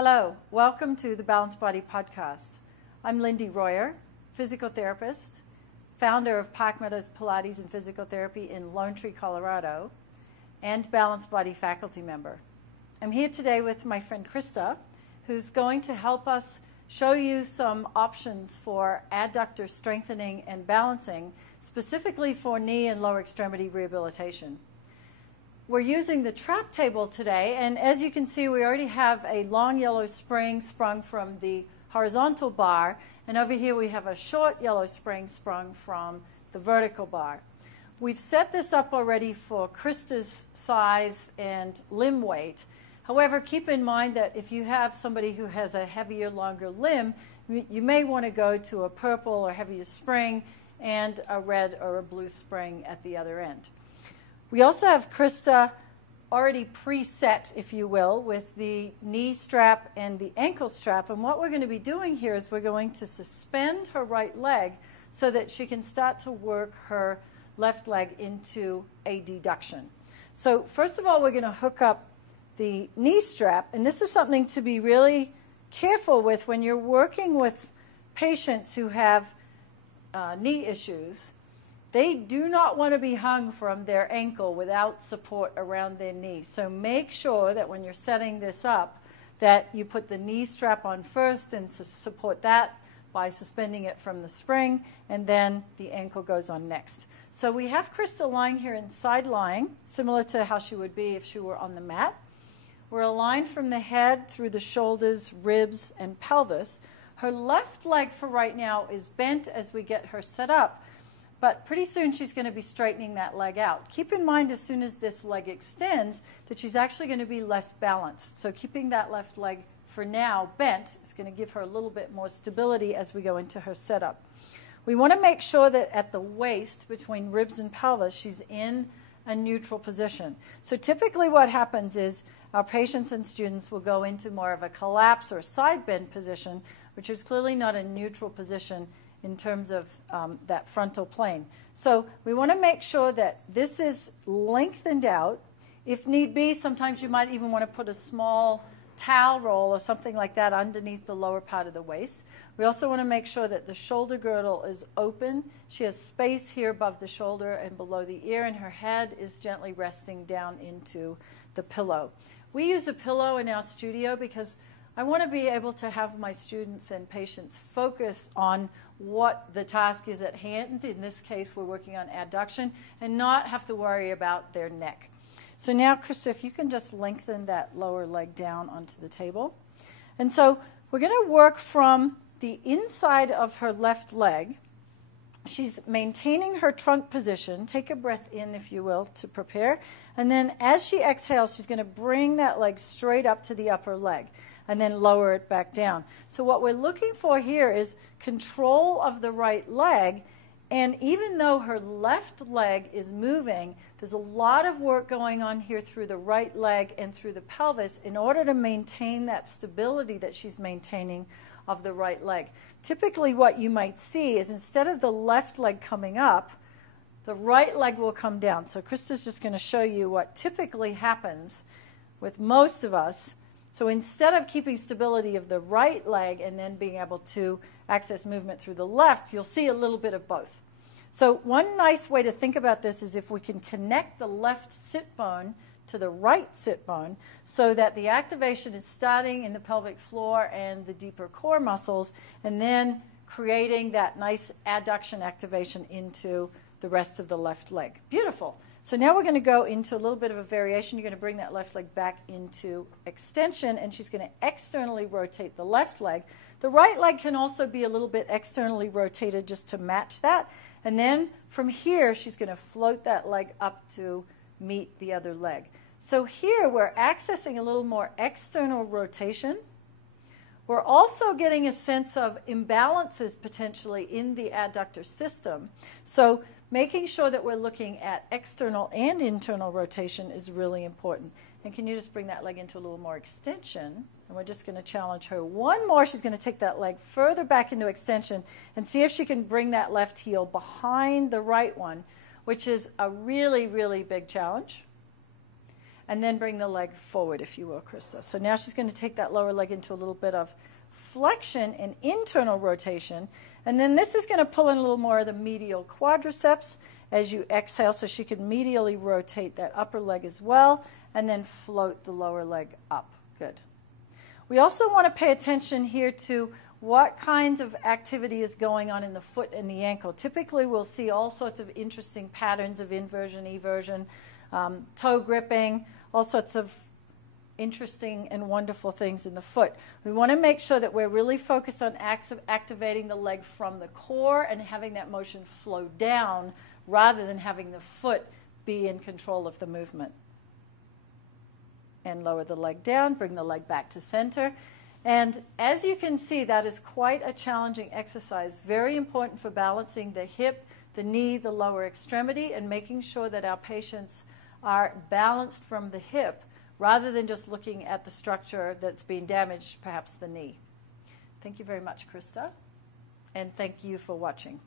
Hello, welcome to the Balanced Body Podcast. I'm Lindy Royer, physical therapist, founder of Park Meadows Pilates and Physical Therapy in Lone Tree, Colorado, and Balanced Body faculty member. I'm here today with my friend Krista, who's going to help us show you some options for adductor strengthening and balancing, specifically for knee and lower extremity rehabilitation. We're using the trap table today, and as you can see, we already have a long yellow spring sprung from the horizontal bar, and over here we have a short yellow spring sprung from the vertical bar. We've set this up already for Krista's size and limb weight. However, keep in mind that if you have somebody who has a heavier, longer limb, you may want to go to a purple or heavier spring and a red or a blue spring at the other end. We also have Krista already preset, if you will, with the knee strap and the ankle strap. And what we're going to be doing here is we're going to suspend her right leg so that she can start to work her left leg into a deduction. So first of all, we're going to hook up the knee strap. And this is something to be really careful with when you're working with patients who have knee issues. They do not want to be hung from their ankle without support around their knee. So make sure that when you're setting this up that you put the knee strap on first and support that by suspending it from the spring, and then the ankle goes on next. So we have Krista lying here in side lying, similar to how she would be if she were on the mat. We're aligned from the head through the shoulders, ribs, and pelvis. Her left leg for right now is bent as we get her set up. But pretty soon she's going to be straightening that leg out. Keep in mind as soon as this leg extends that she's actually going to be less balanced. So keeping that left leg for now bent is going to give her a little bit more stability as we go into her setup. We want to make sure that at the waist, between ribs and pelvis, she's in a neutral position. So typically what happens is our patients and students will go into more of a collapse or side bend position, which is clearly not a neutral position in terms of that frontal plane. So we want to make sure that this is lengthened out. If need be, sometimes you might even want to put a small towel roll or something like that underneath the lower part of the waist. We also want to make sure that the shoulder girdle is open. She has space here above the shoulder and below the ear, and her head is gently resting down into the pillow. We use a pillow in our studio because I want to be able to have my students and patients focus on what the task is at hand. In this case, we're working on adduction, and not have to worry about their neck. So now, Krista, if you can just lengthen that lower leg down onto the table. And so we're going to work from the inside of her left leg. She's maintaining her trunk position. Take a breath in, if you will, to prepare. And then as she exhales, she's going to bring that leg straight up to the upper leg and then lower it back down. So what we're looking for here is control of the right leg. And even though her left leg is moving, there's a lot of work going on here through the right leg and through the pelvis in order to maintain that stability that she's maintaining of the right leg. Typically what you might see is instead of the left leg coming up, the right leg will come down. So Krista's just going to show you what typically happens with most of us. So instead of keeping stability of the right leg and then being able to access movement through the left, you'll see a little bit of both. So one nice way to think about this is if we can connect the left sit bone to the right sit bone so that the activation is starting in the pelvic floor and the deeper core muscles, and then creating that nice adduction activation into the rest of the left leg. Beautiful. So now we're going to go into a little bit of a variation. You're going to bring that left leg back into extension, and she's going to externally rotate the left leg. The right leg can also be a little bit externally rotated just to match that. And then from here, she's going to float that leg up to meet the other leg. So here we're accessing a little more external rotation. We're also getting a sense of imbalances potentially in the adductor system. So making sure that we're looking at external and internal rotation is really important. And can you just bring that leg into a little more extension? And we're just going to challenge her one more. She's going to take that leg further back into extension and see if she can bring that left heel behind the right one, which is a really, really big challenge. and then bring the leg forward, if you will, Krista. So now she's going to take that lower leg into a little bit of flexion and internal rotation. And then this is going to pull in a little more of the medial quadriceps as you exhale, so she can medially rotate that upper leg as well, and then float the lower leg up. Good. We also want to pay attention here to what kinds of activity is going on in the foot and the ankle. Typically, we'll see all sorts of interesting patterns of inversion, eversion, toe gripping, all sorts of interesting and wonderful things in the foot. We want to make sure that we're really focused on activating the leg from the core and having that motion flow down rather than having the foot be in control of the movement. And lower the leg down, bring the leg back to center. And as you can see, that is quite a challenging exercise. Very important for balancing the hip, the knee, the lower extremity, and making sure that our patients are balanced from the hip rather than just looking at the structure that's being damaged, perhaps the knee. Thank you very much, Krista, and thank you for watching.